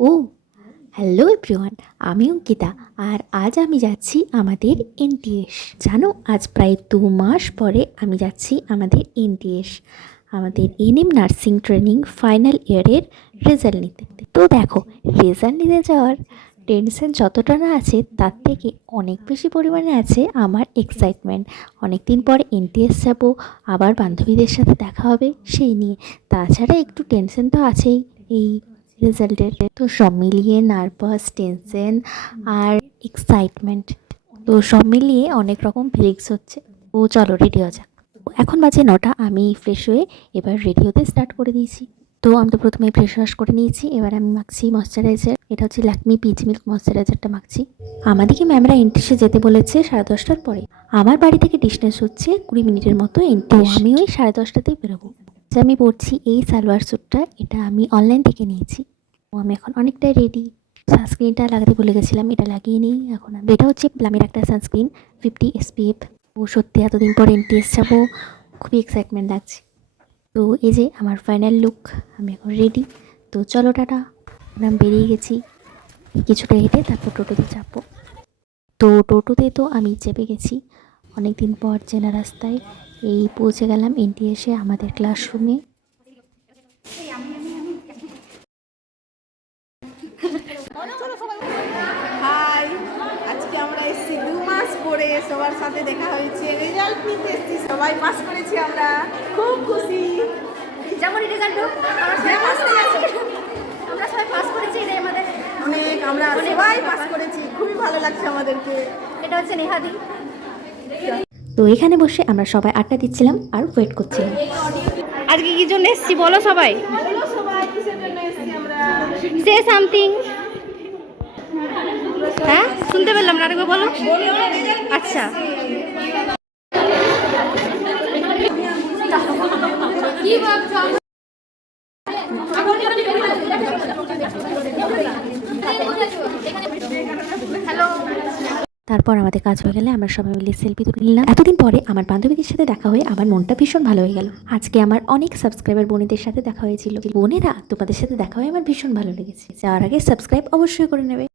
ও hello everyone, আমি অঙ্কিতা। আর আজ আমি যাচ্ছি আমাদের এনটিএস। জানো, আজ প্রায় 2 মাস পরে আমি যাচ্ছি আমাদের এনটিএস, আমাদের এনএম নার্সিং ট্রেনিং ফাইনাল ইয়ারের রেজাল্ট নিতে। তো দেখো, রেজাল্ট নিতে যাওয়ার টেনশন যতটা না আছে, তার থেকে অনেক বেশি পরিমাণে আছে আমার এক্সাইটমেন্ট। অনেক দিন পর এনটিএস যাব, আবার বান্ধবীদের সাথে দেখা হবে সেই নিয়ে। তাছাড়া একটু টেনশন তো আছেই এই রেজাল্টের। তো সব মিলিয়ে নার্ভাস, টেনশন আর এক্সাইটমেন্ট, তো সব মিলিয়ে অনেক রকম ফিলিংস হচ্ছে। তো চলো রেডি হওয়া যাক। এখন বাজে 9টা, আমি ফ্রেশ হয়ে এবার রেডি হতে স্টার্ট করে দিয়েছি। তো আমি তো প্রথমে ফ্রেশ ওয়াশ করে নিয়েছি। এবার আমি মাখছি ময়শ্চারাইজার। এটা হচ্ছে ল্যাকমি পিচ মিল্ক ময়শ্চারাইজারটা মাখছি। আমাদেরকে ম্যামরা এনটিএসে যেতে বলেছে 10:30টার পরে। আমার বাড়ি থেকে ডিস্টেন্স হচ্ছে 20 মিনিটের মতো এনটিএস। আমি ওই 10:30টাতেই বেরোবো। যে আমি পরছি এই সালোয়ার স্যুটটা, এটা আমি অনলাইন থেকে নিয়েছি। তো আমি এখন অনেকটাই রেডি। সানস্ক্রিনটা লাগাতে ভুলে গেছিলাম, এটা লাগিয়ে নিই এখন। এটা হচ্ছে প্লামের একটা সানস্ক্রিন 50 SPF। ও সত্যি এতদিন পর এনটিএস যাবো, খুবই এক্সাইটমেন্ট লাগছে। তো এই যে আমার ফাইনাল লুক, আমি এখন রেডি। তো চলো টাটা, আমি বেরিয়ে গেছি। কিছুটা হেঁটে তারপর টোটোতে চাপবো। তো টোটোতে তো আমি চেপে গেছি, অনেক দিন পর চেনা রাস্তায়। এই পৌঁছে গেলাম এনটিএসে আমাদের ক্লাসরুমে। হাই, আজকে আমরা এসেছি 2 মাস পরে, সবার সাথে দেখা হয়েছে, রেজাল্ট নিতে এসেছি। সবাই পাস করেছি, আমরা খুব খুশি। যেমনই রেজাল্ট হোক, আমরা সবাই পাস করেছি। আমরা সবাই পাস করেছি, এটাই আমাদের অনেক, আমরা সবাই পাস করেছি, খুবই ভালো লাগছে আমাদেরকে। এটা হচ্ছে নেহাদি। তো এখানে বসে আমরা সবাই আড্ডা দিচ্ছিলাম আর ওয়েট করছিলাম। আজকে কি জন্য এসেছি বলো সবাই? বলো সবাই কিসের জন্য এসেছি আমরা? Say something. হ্যাঁ, শুনতে পেলাম না, আরেকবার বলো। আচ্ছা, কি ভাবছো? হ্যালো। তারপর আমাদের কাজ হয়ে গেলে আমরা সবাই মিলে সেলফি তুলে নিলাম। এতদিন পরে আমার বান্ধবীদের সাথে দেখা হয়ে আমার মনটা ভীষণ ভালো হয়ে গেল। আজকে আমার অনেক সাবস্ক্রাইবার বোনেদের সাথে দেখা হয়েছিল। বোনেরা, তোমাদের সাথে দেখা হয়ে আমার ভীষণ ভালো লেগেছে। যাওয়ার আগে সাবস্ক্রাইব অবশ্যই করে নেবে।